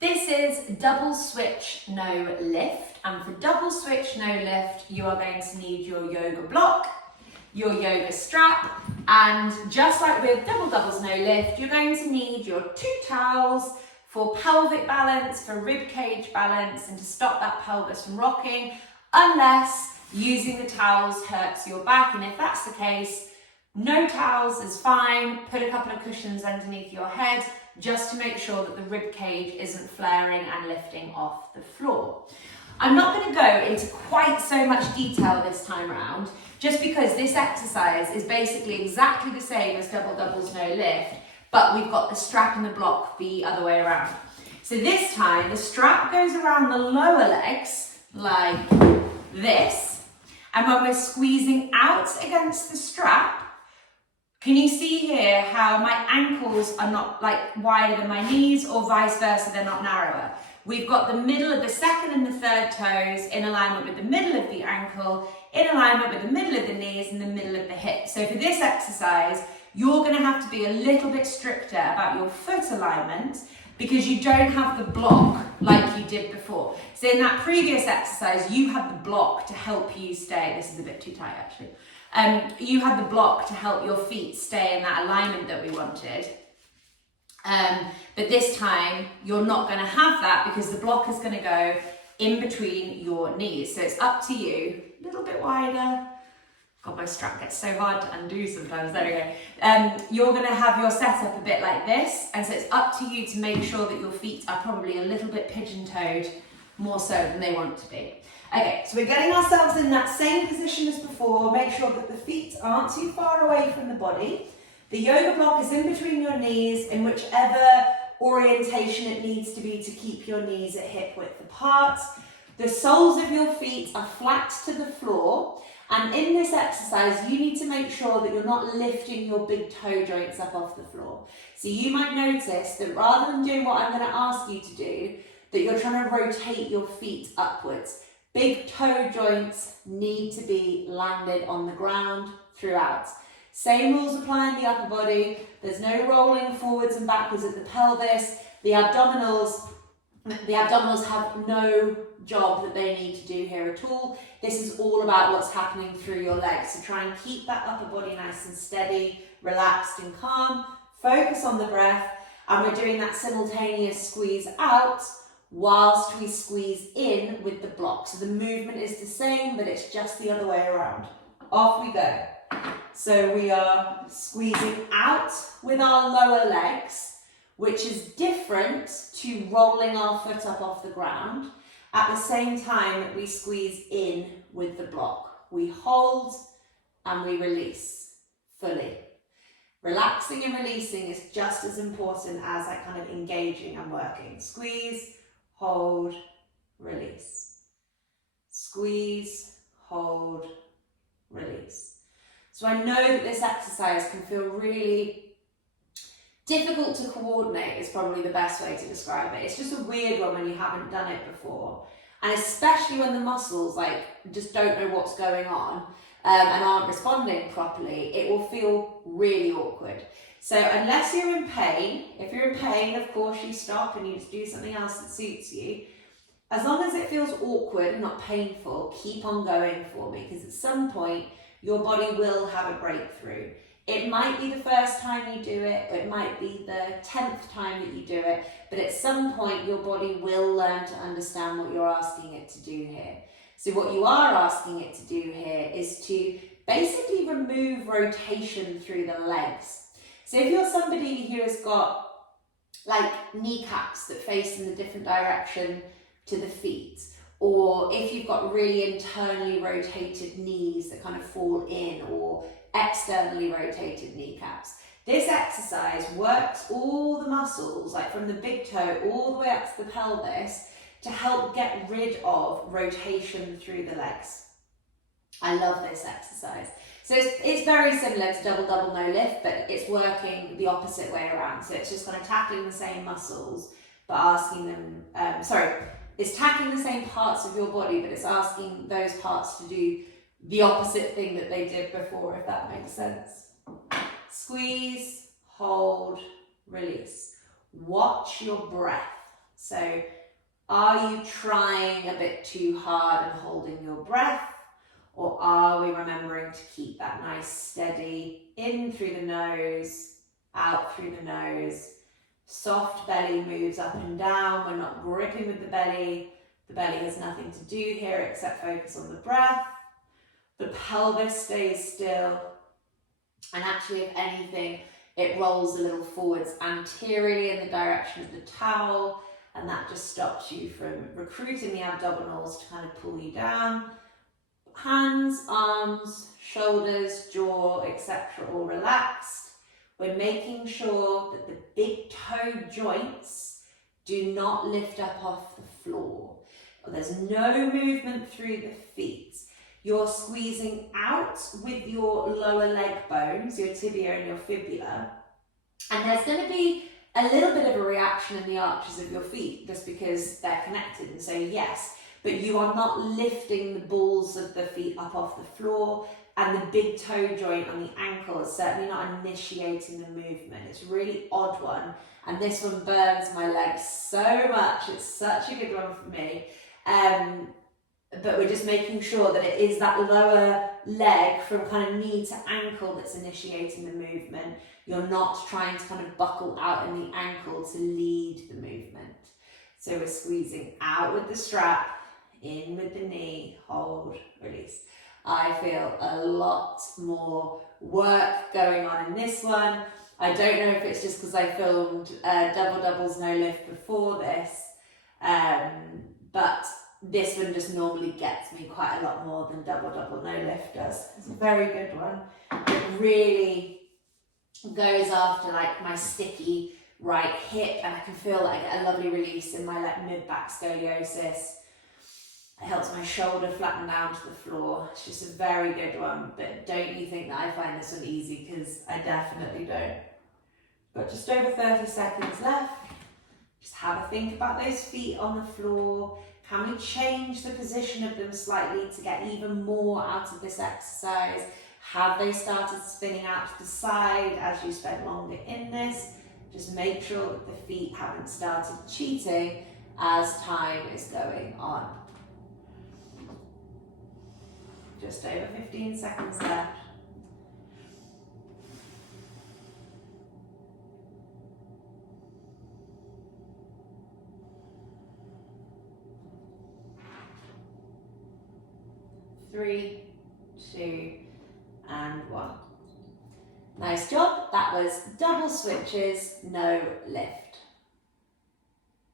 This is double switch no lift, and for double switch no lift you are going to need your yoga block, your yoga strap, and just like with double doubles no lift, you're going to need your 2 towels for pelvic balance, for rib cage balance, and to stop that pelvis from rocking, unless using the towels hurts your back. And if that's the case, no towels is fine. Put a couple of cushions underneath your head just to make sure that the rib cage isn't flaring and lifting off the floor. I'm not going to go into quite so much detail this time around, just because this exercise is basically exactly the same as double doubles no lift, but we've got the strap and the block the other way around. So this time the strap goes around the lower legs like this, and when we're squeezing out against the strap, can you see here how my ankles are not like wider than my knees, or vice versa, they're not narrower? We've got the middle of the second and the third toes in alignment with the middle of the ankle, in alignment with the middle of the knees and the middle of the hip. So for this exercise, you're going to have to be a little bit stricter about your foot alignment because you don't have the block like you did before. So in that previous exercise, you had the block to help you stay. This is a bit too tight actually. You had the block to help your feet stay in that alignment that we wanted. But this time, you're not going to have that because the block is going to go in between your knees. So it's up to you, a little bit wider. God, my strap gets so hard to undo sometimes. There we go. You're going to have your setup a bit like this. And so it's up to you to make sure that your feet are probably a little bit pigeon-toed, more so than they want to be. Okay, so we're getting ourselves in that same position as before. Make sure that the feet aren't too far away from the body. The yoga block is in between your knees in whichever orientation it needs to be to keep your knees at hip width apart. The soles of your feet are flat to the floor. And in this exercise, you need to make sure that you're not lifting your big toe joints up off the floor. So you might notice that rather than doing what I'm going to ask you to do, that you're trying to rotate your feet upwards. Big toe joints need to be landed on the ground throughout. Same rules apply in the upper body. There's no rolling forwards and backwards at the pelvis. The abdominals have no job that they need to do here at all. This is all about what's happening through your legs. So try and keep that upper body nice and steady, relaxed and calm. Focus on the breath, and we're doing that simultaneous squeeze out whilst we squeeze in with the block. So the movement is the same, but it's just the other way around. Off we go. So we are squeezing out with our lower legs, which is different to rolling our foot up off the ground. At the same time that we squeeze in with the block. We hold and we release fully. Relaxing and releasing is just as important as that kind of engaging and working. Squeeze, hold, release. Squeeze, hold, release. So I know that this exercise can feel really difficult to coordinate, is probably the best way to describe it. It's just a weird one when you haven't done it before. And especially when the muscles just don't know what's going on and aren't responding properly, it will feel really awkward. So unless you're in pain, if you're in pain, of course you stop and you just do something else that suits you. As long as it feels awkward and not painful, keep on going for me, because at some point your body will have a breakthrough. It might be the first time you do it, or it might be the 10th time that you do it, but at some point your body will learn to understand what you're asking it to do here. So what you are asking it to do here is to basically remove rotation through the legs. So if you're somebody who has got kneecaps that face in a different direction to the feet, or if you've got really internally rotated knees that kind of fall in, or externally rotated kneecaps, this exercise works all the muscles, from the big toe all the way up to the pelvis, to help get rid of rotation through the legs. I love this exercise. So it's very similar to double double no lift, but it's working the opposite way around. So it's just kind of tackling the same muscles, but asking them, it's tackling the same parts of your body, but it's asking those parts to do the opposite thing that they did before, if that makes sense. Squeeze, hold, release. Watch your breath. So are you trying a bit too hard and holding your breath? Or are we remembering to keep that nice steady in through the nose, out through the nose? Soft belly moves up and down. We're not gripping with the belly. The belly has nothing to do here except focus on the breath. The pelvis stays still. And actually, if anything, it rolls a little forwards anteriorly in the direction of the towel. And that just stops you from recruiting the abdominals to kind of pull you down. Hands, arms, shoulders, jaw, etc. all relaxed. We're making sure that the big toe joints do not lift up off the floor. There's no movement through the feet. You're squeezing out with your lower leg bones, your tibia and your fibula. And there's going to be a little bit of a reaction in the arches of your feet just because they're connected. And so yes, but you are not lifting the balls of the feet up off the floor, and the big toe joint on the ankle is certainly not initiating the movement. It's a really odd one, and this one burns my legs so much. It's such a good one for me. But we're just making sure that it is that lower leg from kind of knee to ankle that's initiating the movement. You're not trying to kind of buckle out in the ankle to lead the movement. So we're squeezing out with the strap, in with the knee, hold, release. I feel a lot more work going on in this one. I don't know if it's just because I filmed double doubles no lift before this, but this one just normally gets me quite a lot more than double double no lift does. It's a very good one. It really goes after like my sticky right hip, and I can feel that I get a lovely release in my like mid-back scoliosis. It helps my shoulder flatten down to the floor. It's just a very good one, but don't you think that I find this one easy, because I definitely don't. Got just over 30 seconds left. Just have a think about those feet on the floor. Can we change the position of them slightly to get even more out of this exercise? Have they started spinning out to the side as you spend longer in this? Just make sure that the feet haven't started cheating as time is going on. Just over 15 seconds left. Three, two, and one. Nice job. That was double switches, no lift.